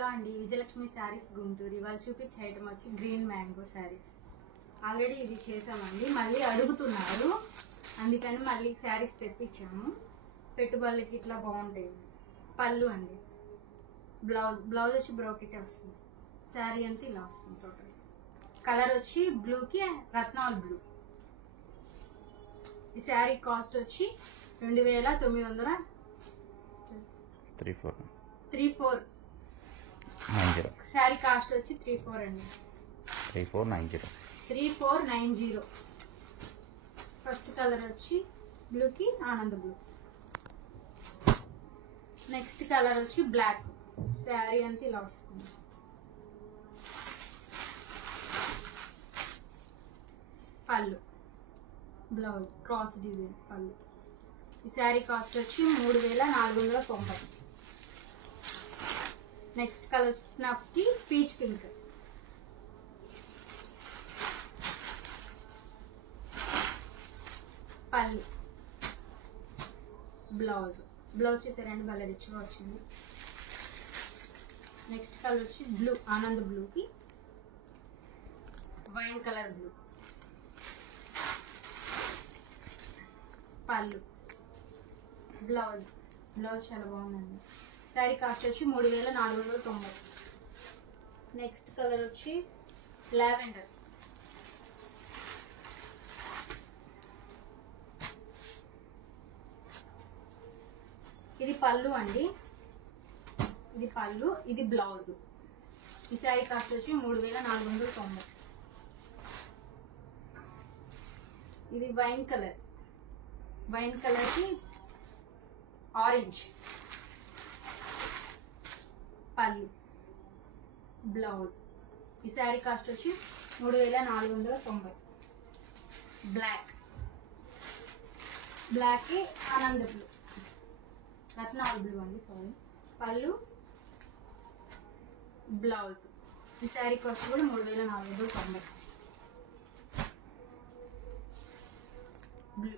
Hello అండి, విజయలక్ష్మి శారీస్ గుంటూరు. ఇవాళ చూపించే ఐటమ్ వచ్చి గ్రీన్ మ్యాంగో శారీస్. ఆల్రెడీ ఇది చేసామండి, మళ్ళీ అడుగుతున్నారు, అందుకని మళ్ళీ శారీస్ తెప్పించాము. పెట్టుబడులకి ఇట్లా బాగుంటాయి. పళ్ళు అండి, బ్లౌజ్ వచ్చి బ్రోకెట్ వస్తుంది. శారీ అంతా ఇలా వస్తుంది. టోటల్ కలర్ వచ్చి బ్లూకి రత్నాల్ బ్లూ. ఈ శారీ కాస్ట్ వచ్చి 2934 శారీ కాస్ట్ వచ్చి 34 అండి. 3490. ఫస్ట్ కలర్ వచ్చి బ్లూకి ఆనంద్ బ్లూ. నెక్స్ట్ కలర్ వచ్చి బ్లాక్. శారీ అంతా ఇలా వస్తుంది. పళ్ళు బ్లౌజ్ క్రాస్ డిజైన్ పళ్ళు. ఈ శారీ కాస్ట్ వచ్చి 3490. నెక్స్ట్ కలర్ వచ్చి స్నఫ్ కి పీచ్ పింక్. పళ్ళు బ్లౌజ్ చూసారండి, భలే రిచ్గా వచ్చింది. నెక్స్ట్ కలర్ వచ్చి బ్లూ, ఆనంద్ బ్లూకి వైన్ కలర్ బ్లూ. పళ్ళు బ్లౌజ్ చాలా బాగుందండి. శారీ కాస్ట్ వచ్చి 3490. నెక్స్ట్ కలర్ వచ్చి లావెండర్. ఇది పళ్ళు అండి, ఇది పళ్ళు, ఇది బ్లౌజ్. ఈ శారీ కాస్ట్ వచ్చి 3490. ఇది వైన్ కలర్కి ఆరెంజ్. పళ్ళు బ్లౌజ్. ఈ శారీ కాస్ట్ వచ్చి 3490. బ్లాక్ కి ఆనంద్ బ్లూ, రత్నాల్ బ్లూ అండి, సారీ. పళ్ళు బ్లౌజ్. ఈ శారీ కాస్ట్ కూడా 3490. బ్లూ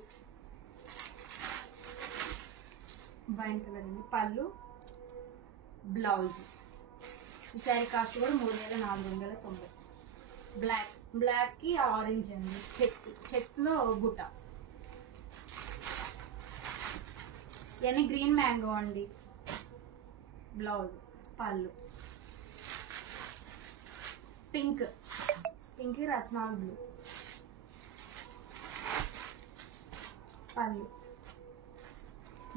వైన్ కలర్ అండి, పళ్ళు బ్లౌజ్. ఈ శారీ కాస్ట్ కూడా 3490. బ్లాక్ కి ఆరెంజ్ అండి, చెక్స్ లో బుట్ట. ఇవన్నీ గ్రీన్ మ్యాంగో అండి. బ్లౌజ్ పళ్ళు పింక్ రత్నాల్ బ్లూ. పళ్ళు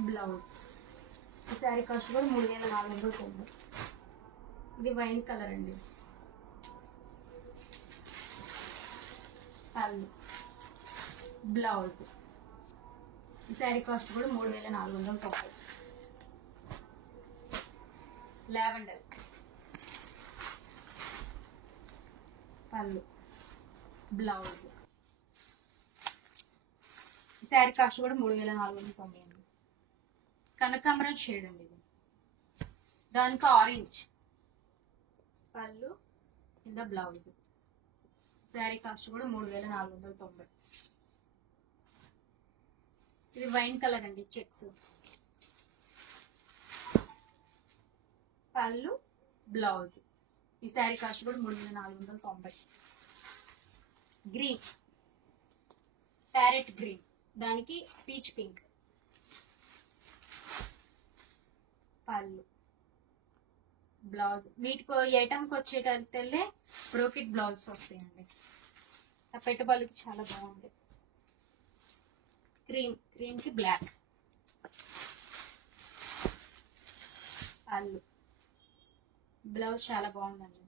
బ్లౌజ్. ఈ శారీ కాస్ట్ కూడా 3490. ఇది వైన్ కలర్ అండి. పళ్ళు బ్లౌజ్. ఈ శారీ కాస్ట్ కూడా 3490. లావెండర్ పళ్ళు బ్లౌజ్. ఈ శారీ కాస్ట్ కూడా 3490 అండి. కనకాంబరం షేడ్ అండి ఇది, దానికి ఆరెంజ్. పళ్ళు కింద బ్లౌజ్. శారీ కాస్ట్ కూడా 3490. ఇది వైన్ కలర్ అండి, చెక్స్. పళ్ళు బ్లౌజ్. ఈ శారీ కాస్ట్ కూడా 3490. గ్రీన్ ప్యారెట్ గ్రీన్, దానికి పీచ్ పింక్. పళ్ళు బ్లౌజ్. వీటికి ఐటమ్కి వచ్చేటట్టే బ్రోకెట్ బ్లౌజ్ వస్తాయండి. ఆ పెట్టుబడులకి చాలా బాగుంది. క్రీమ్ కి బ్లాక్. పళ్ళు బ్లౌజ్ చాలా బాగుందండి.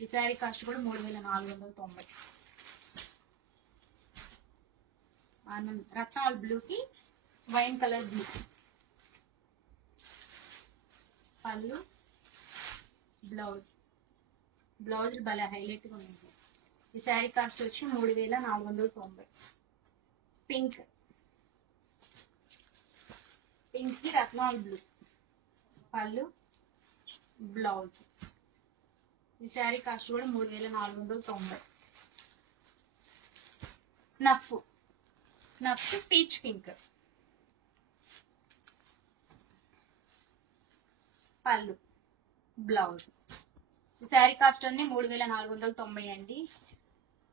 ఈ శారీ కాస్ట్ కూడా 3490. రత్నాల్ బ్లూకి వైన్ కలర్ బ్లూ. పళ్ళు బ్లౌజ్ భలే హైలైట్గా ఉంది. ఈ శారీ కాస్ట్ వచ్చి 3490. పింక్ కి రత్నాల్ బ్లూ. పళ్ళు బ్లౌజ్. ఈ శారీ కాస్ట్ కూడా 3490. Snuff peach pink. పళ్ళు బ్లౌజ్. ఈ శారీ కాస్ట్ అన్ని 3490 అండి.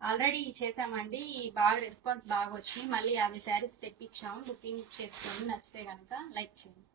ఆల్రెడీ చేసామండి, బాగా రెస్పాన్స్ బాగా వచ్చినాయి. మళ్ళీ 50 శారీస్ తెప్పించాము. బుకింగ్ చేసుకోండి, నచ్చితే కనుక లైక్ చేయండి.